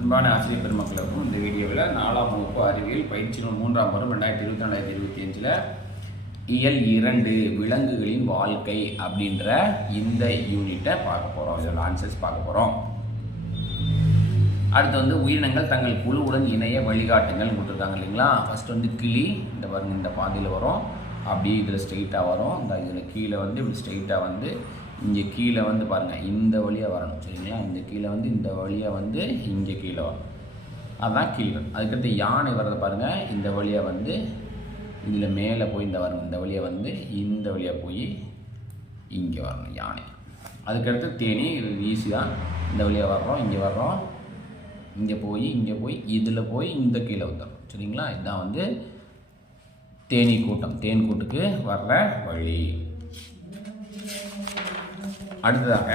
அன்பான ஆசிரியர் பெருமக்களுக்கும் இந்த வீடியோவில் நாலாம் வகுப்பு அறிவியல் பயிற்சி நூல் மூன்றாம் பருவம் ரெண்டாயிரத்தி இருபத்தி நாலாயிரத்தி இருபத்தி அஞ்சில் இயல் இரண்டு விலங்குகளின் வாழ்க்கை அப்படின்ற இந்த யூனிட்டை பார்க்க போகிறோம் இதில் ஆன்சர்ஸ் பார்க்க போகிறோம் அடுத்து வந்து உயிரினங்கள் தங்கள் குழுவுடன் இணைய வழிகாட்டுங்கள் கொடுத்துருக்காங்க இல்லைங்களா? ஃபர்ஸ்ட் வந்து கிளி இந்த பாருங்க இந்த பாதையில் வரும். அப்படியே இதில் ஸ்ட்ரெயிட்டாக வரும். இந்த இதில் கீழே வந்து இப்படி ஸ்ட்ரெயிட்டாக வந்து இங்கே கீழே வந்து பாருங்கள் இந்த வழியாக வரணும் சரிங்களா? இந்த கீழே வந்து இந்த வழியாக வந்து இங்கே கீழே வரும். அதுதான் கீழே அதுக்கடுத்து யானை வர்றதை பாருங்கள் இந்த வழியாக வந்து இதில் மேலே போய் இந்த வரணும். இந்த வழியாக வந்து இந்த வழியாக போய் இங்கே வரணும் யானை. அதுக்கடுத்து தேனி இது ஈஸி தான். இந்த வழியாக வர்றோம் இங்கே வர்றோம். இங்கே போய் இங்கே போய் இதில் போய் இந்த கீழே வந்துடும் சரிங்களா? இதுதான் வந்து தேனீ கூட்டம் தேன் கூட்டுக்கு வர்ற வழி. அடுத்ததாக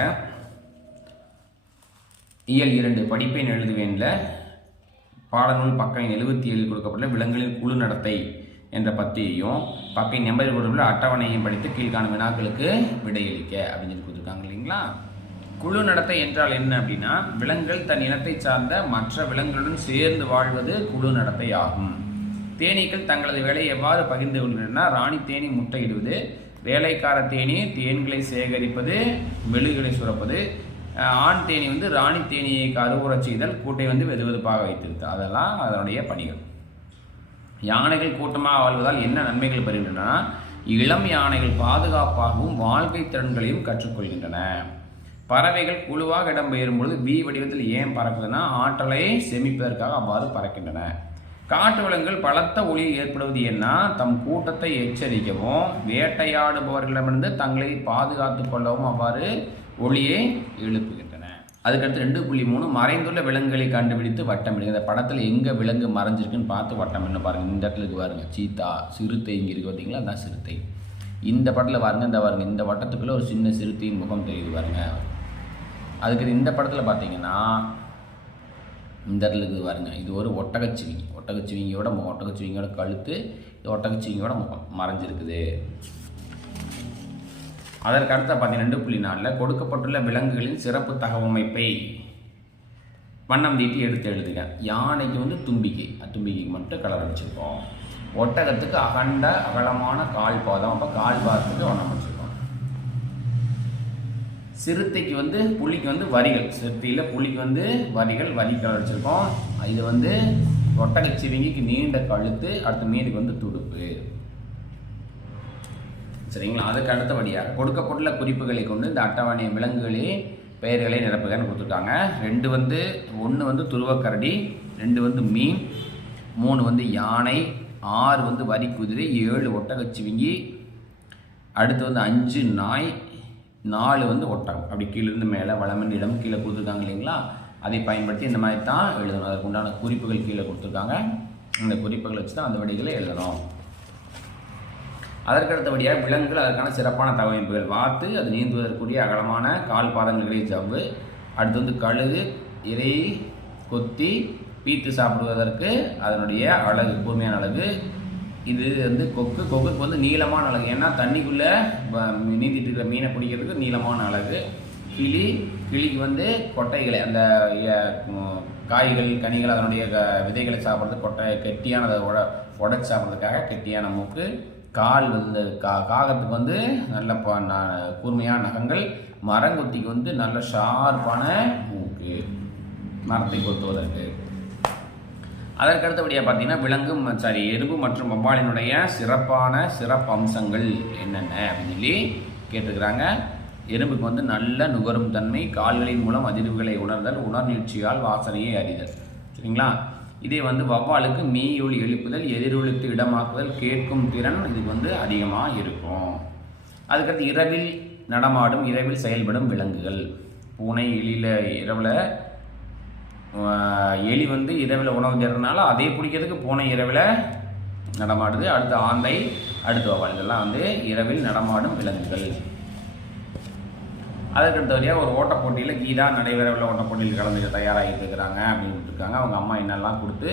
இயல் இரண்டு படிப்பேன் எழுதுவேன்ல பாடநூல் பக்கம் எழுபத்தி ஏழில் கொடுக்கப்பட்ட விலங்குகளின் குழு நடத்தை என்ற பத்தியையும் பக்கம் எண்பது கொடுக்கப்பட்ட அட்டவணையும் படித்து கீழ்காணும் வினாக்களுக்கு விடையளிக்க அப்படின்னு சொல்லி கொடுத்துருக்காங்க இல்லைங்களா? குழு நடத்தை என்றால் என்ன அப்படின்னா விலங்குகள் தன் இனத்தை சார்ந்த மற்ற விலங்குகளுடன் சேர்ந்து வாழ்வது குழு நடத்தை ஆகும் தேனீக்கள் தங்களது வேலையை எவ்வாறு பகிர்ந்து கொள்கின்றன? ராணி தேனி முட்டையிடுவது வேலைக்கார தேனி தேன்களை சேகரிப்பது மெழுகுகளை சுரப்பது. ஆண் தேனி வந்து ராணி தேனியை கருவுறச் செய்தல் கூட்டை வந்து வெதுவெதுப்பாக வைத்திருத்தல். அதெல்லாம் அதனுடைய பணிகள். யானைகள் கூட்டமாக வாழ்வதால் என்ன நன்மைகள் பெறுகின்றன? இளம் யானைகள் பாதுகாப்பாகவும் வாழ்க்கை திறன்களையும் கற்றுக்கொள்கின்றன. பறவைகள் குழுவாக இடம்பெயரும் பொழுது வி வடிவத்தில் ஏன் பறக்குதுன்னா ஆற்றலை சேமிப்பதற்காக அவ்வாறு பறக்கின்றன. காட்டு விலங்குகள் பலத்த ஒளி ஏற்படுவது என்ன தம் கூட்டத்தை எச்சரிக்கவும் வேட்டையாடுபவர்களிடமிருந்து தங்களை பாதுகாத்து கொள்ளவும் அவ்வாறு ஒளியை எழுப்புகின்றன. அதுக்கடுத்து ரெண்டு புள்ளி மூணு மறைந்துள்ள விலங்குகளை கண்டுபிடித்து வட்டமிடுங்க இந்த படத்தில் எங்கே விலங்கு மறைஞ்சிருக்குன்னு பார்த்து வட்டம் என்ன பாருங்கள் இந்த இடத்துல இருக்கு பாருங்க. சீத்தா சிறுத்தை இங்கே இருக்கு பார்த்தீங்களா அதான் சிறுத்தை. இந்த படத்தில் பாருங்க இந்த பாருங்க. இந்த வட்டத்துக்குள்ளே ஒரு சின்ன சிறுத்தையின் முகம் தெரியுது பாருங்க. அதுக்கு இந்த படத்தில் பார்த்தீங்கன்னா இந்த இடத்துல இருக்குது பாருங்க. இது ஒரு ஒட்டகச்சிவிங்கி. ஒட்டகச்சிவிங்கியோட முகம் ஒட்டகச்சிவிங்கியோட கழுத்து இது ஒட்டகச்சிவிங்கியோட முகம். மறைஞ்சிருக்குது. அதற்கு அடுத்த பார்த்தீங்கன்னா ரெண்டு புள்ளி நாலில் கொடுக்கப்பட்டுள்ள விலங்குகளின் சிறப்பு தகவமைப்பை வண்ணம் தீட்டி எடுத்து எழுதுங்க யானைக்கு வந்து தும்பிக்கை தும்பிக்கைக்கு மட்டும் கலர் அடிச்சிருக்கோம். ஒட்டகத்துக்கு அகண்ட அகலமான கால் பாதம். அப்போ கால் பாதத்துக்கு வண்ணம் அடிச்சிருக்கோம். சிறுத்தைக்கு வந்து புலிக்கு வந்து வரிகள். சிறுத்தையில் புலிக்கு வந்து வரிகள் வரிகள் வச்சுருக்கோம். இது வந்து ஒட்டகச்சிவிங்கிக்கு நீண்ட கழுத்து அடுத்த மீனுக்கு வந்து துடுப்பு. சரிங்களா? அதுக்கு அடுத்தபடியாக கொடுக்கப்பட்டுள்ள குறிப்புகளை கொண்டு இந்த அட்டவணை விலங்குகளே பெயர்களை நிரப்புகன்னு கொடுத்துருக்காங்க. ரெண்டு வந்து ஒன்று வந்து துருவக்கரடி ரெண்டு வந்து மீன் மூணு வந்து யானை ஆறு வந்து வரி குதிரை ஏழு ஒட்டகச்சிவிங்கி அடுத்து வந்து அஞ்சு நாய் நாலு வந்து ஒட்டகம் அப்படி கீழேருந்து மேலே வளமன் இடம் கீழே கொடுத்துருக்காங்க இல்லைங்களா? அதை பயன்படுத்தி இந்த மாதிரி தான் எழுதணும். அதற்கு உண்டான குறிப்புகள் கீழே கொடுத்துருக்காங்க. இந்த குறிப்புகளை வச்சு தான் அந்த வடிகளை எழுதணும். அதற்கு அடுத்தபடியாக விலங்குகள் அதற்கான சிறப்பான தகவமைப்புகள் வாத்து அது நீந்துவதற்குரிய அகலமான கால் பாதங்களுடைய ஜவ்வு. அடுத்து வந்து கழுகு இறை கொத்தி பீத்து சாப்பிடுவதற்கு அதனுடைய அழகு கூர்மையான அழகு. இது வந்து கொக்கு. கொக்குக்கு வந்து நீளமான அழகு ஏன்னா தண்ணிக்குள்ளே நீந்திட்டு இருக்கிற மீனை பிடிக்கிறதுக்கு நீளமான அழகு கிளி கிளிக்கு வந்து கொட்டைகளை அந்த காய்கள் கனிகள் அதனுடைய க- விதைகளை சாப்பிட்றது கொட்டை கெட்டியானதை உட உடச்சி சாப்பிட்றதுக்காக கெட்டியான மூக்கு. கால் வந்து கா காகத்துக்கு வந்து நல்ல ப- ந- கூர்மையான நகங்கள். மரங்கொத்திக்கு வந்து நல்ல ஷார்ப்பான மூக்கு. மரத்தை கொத்துவதற்கு. அதற்கு அடுத்தபடியாக பார்த்தீங்கன்னா விலங்கு சாரி எறும்பு மற்றும் வவ்வாலினுடைய சிறப்பான சிறப்பு அம்சங்கள் என்னென்ன அப்படின்னு சொல்லி கேட்டிருக்கிறாங்க. எறும்புக்கு வந்து நல்ல நுகரும் தன்மை கால்களின் மூலம் அதிர்வுகளை உணர்தல் உணர்நீட்சியால் வாசனையை அறிதல். சரிங்களா? இதே வந்து வவ்வாலுக்கு மீயொலி எழுப்புதல் எதிரொலித்து இடமாக்குதல் கேட்கும் திறன் இதுக்கு வந்து அதிகமாக இருக்கும். அதுக்கடுத்து இரவில் நடமாடும் இரவில் செயல்படும் விலங்குகள். பூனை எலியில் இரவில் எலி வந்து இரவில் உணவு தேடுறதுனால அதே பிடிக்கிறதுக்கு பூனை இரவில் நடமாடுது. அடுத்து ஆந்தை அடுத்து வவ்வால் இதெல்லாம் வந்து இரவில் நடமாடும் விலங்குகள். அதுக்கு வழியாக ஒரு ஓட்ட போட்டியில் கீதா நடைபெறவில் ஓட்ட போட்டியில் கலந்துக்க தயாராகிட்டு இருக்கிறாங்க அப்படின்னு இருக்காங்க. அவங்க அம்மா என்னெல்லாம் கொடுத்து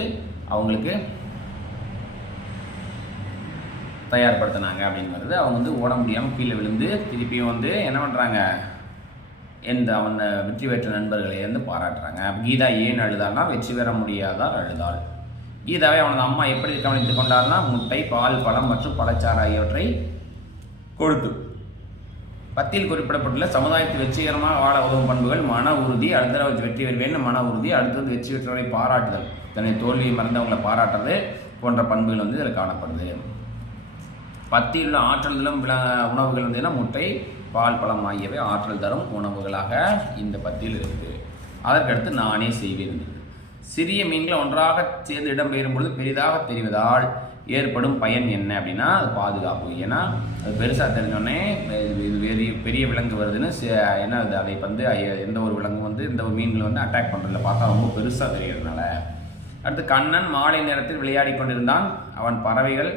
அவங்களுக்கு தயார்படுத்தினாங்க அப்படிங்கிறது அவங்க வந்து ஓட முடியாமல் கீழே விழுந்து திருப்பியும் வந்து என்ன பண்ணுறாங்க எந்த அவன் வெற்றி பெற்ற நண்பர்களை வந்து பாராட்டுறாங்க. கீதா ஏன் அழுதாள்னா வெற்றி பெற முடியாதால் அழுதாள். கீதாவை அவனது அம்மா எப்படி கவனித்துக் கொண்டார்னா முட்டை பால் பழம் மற்றும் பழச்சாறு ஆகியவற்றை கொடுத்து. பத்தியில் குறிப்பிடப்பட்டுள்ள சமுதாயத்தில் வெற்றிகரமாக வாழ உதவும் பண்புகள் மன உறுதி அடுத்த வெற்றி பெறுவேன் மன உறுதி அடுத்தது வெற்றி பெற்றவரை பாராட்டுதல். தன்னை தோல்வியை மறந்தவங்களை பாராட்டுறது போன்ற பண்புகள் வந்து இதில் காணப்படுது. பத்தியில் உள்ள ஆற்றல்களும் உணவுகள் வந்து முட்டை பால் பழம் ஆகியவை ஆற்றல் தரும் உணவுகளாக இந்த பத்தியில் இருக்குது அதற்கடுத்து நானே செய்வேன் சிறிய மீன்கள் ஒன்றாக சேர்ந்து இடம்பெயரும் பொழுது பெரிதாக தெரிவதால் ஏற்படும் பயன் என்ன அப்படின்னா அது பாதுகாப்பு. ஏன்னா அது பெருசாக தெரிஞ்சோடனே இது பெரிய பெரிய விலங்கு வருதுன்னு சி- என்ன அது அதை வந்து எந்த ஒரு விலங்கும் வந்து இந்த ஒரு மீன்கள் வந்து அட்டாக் பண்ணுறதுல பார்த்தா ரொம்ப பெருசாக தெரிகிறதுனால. அடுத்து கண்ணன் மாலை நேரத்தில் விளையாடி கொண்டிருந்தான். அவன் பறவைகள்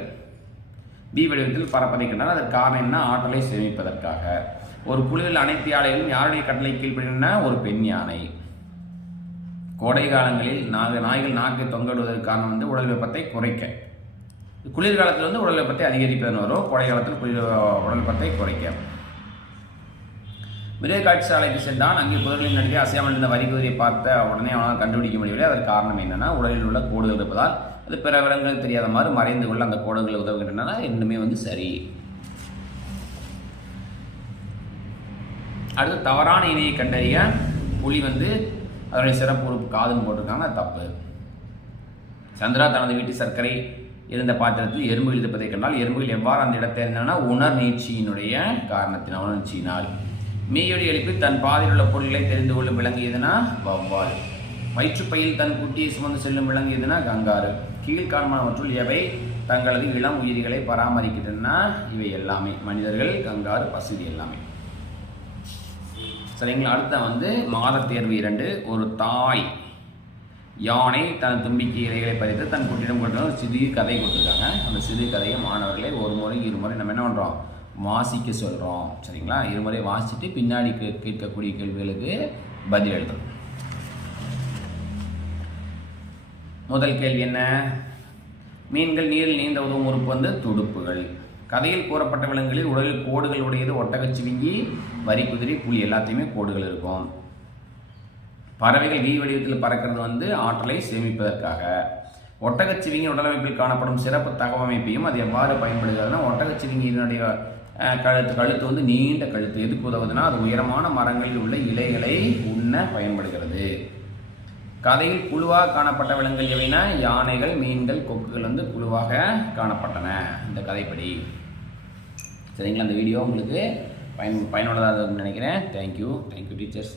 டி வடிவத்தில் பரப்பதைக்கின்றனர் அதற்கு காரணம் என்ன? ஆற்றலை சேமிப்பதற்காக. ஒரு குழுவில் அனைத்து யானைகளும் யாருடைய கட்டளை கீழ்ப்படுகின்றன? ஒரு பெண் யானை. கோடை காலங்களில் நாக நாய்கள் நாக்கு தொங்கவிடுவதற்கு காரணம் வந்து உடல் வெப்பத்தை குறைக்க. குளிர்காலத்தில் வந்து உடல் வெப்பத்தை அதிகரிப்பதன் வரும் கோடை காலத்தில் குளிர் உடல் வெப்பத்தை குறைக்க. மிருக காட்சி சாலைக்கு சென்றான். அங்கே புதர்களின் நடுவே அசையாமல் இருந்த வரி குதிரையை பார்த்த உடனே அவனால் கண்டுபிடிக்க முடியவில்லை. அதற்கு காரணம் என்னென்னா உடலில் உள்ள கோடுகள் இருப்பதால் அது பிற விலங்குகள் தெரியாத மாதிரி மறைந்து கொள்ள அந்த கோடுகள் உதவுகின்றன இன்னுமே வந்து சரி. அடுத்து தவறான இணையை கண்டறிய புலி வந்து அதனுடைய சிறப்பு உறுப்பு காதுன்னு போட்டிருக்காங்க. தப்பு. சந்திரா தனது வீட்டு சர்க்கரை இருந்த பாத்திரத்தில் எறும்புகள் இருப்பதை கண்டால் எறும்புகள் எவ்வாறு அந்த இடத்தை இருந்தன உணர் நீட்சியினுடைய காரணத்தினால் உணர்ச்சியினால். மெய்யொடி எழுப்பி தன் பாதையில் உள்ள பொருள்களை தெரிந்து கொள்ளும் விலங்கு எதுனா? வவ்வால். வயிற்றுப்பையில் தன் குட்டியை சுமந்து செல்லும் விலங்கு எதுனா? கங்காரு. கீழ்காண்மானவற்றுள் எவை? தங்களது இளம் உயிரிகளை பராமரிக்கின்றன. இவை எல்லாமே. மனிதர்கள் கங்காரு பசுதி எல்லாமே. சரிங்களா? அடுத்த வந்து மாத தேர்வு இரண்டு. ஒரு தாய் யானை தன் தும்பிக்கை இலைகளை பறித்து தன் குட்டிடம் கொண்டு ஒரு சிறு கதை கொடுத்துருக்காங்க. அந்த சிறு கதையை மாணவர்களை ஒரு முறை இருமுறை நம்ம என்ன பண்ணுறோம் வாசிக்க சொல்கிறோம் சரிங்களா? இருமுறை வாசிச்சுட்டு பின்னாடி கே- கேட்கக்கூடிய கேள்விகளுக்கு பதில் எழுதணும் முதல் கேள்வி என்ன? மீன்கள் நீரில் நீந்த உதவும் உறுப்பு வந்து துடுப்புகள். கதையில் கூறப்பட்ட விலங்குகளில் உடலில் கோடுகள் உடையது ஒட்டகச்சிவிங்கி வரி குதிரை புலி எல்லாத்தையுமே கோடுகள் இருக்கும். பறவைகள் வீ வடிவத்தில் பறக்கிறது வந்து ஆற்றலை சேமிப்பதற்காக. ஒட்டகச்சிவிங்கி உடலமைப்பில் காணப்படும் சிறப்பு தகவமைப்பையும் அது எவ்வாறு பயன்படுகிறதுனா ஒட்டகச்சிவிங்கியினுடைய கழுத்து கழுத்து வந்து நீண்ட கழுத்து. எதுக்கு உதவுதுன்னா அது உயரமான மரங்களில் உள்ள இலைகளை உண்ண பயன்படுகிறது. கதையில் குழுவாக காணப்பட்ட விலங்குகள் எவைனா? யானைகள் மீன்கள் கொக்குகள் வந்து குழுவாக காணப்பட்டன. இந்த கதைப்படி. சரிங்களா? அந்த வீடியோ உங்களுக்கு பயன் பயனுள்ளதாக இருக்கும்னு நினைக்கிறேன். Thank you thank you teachers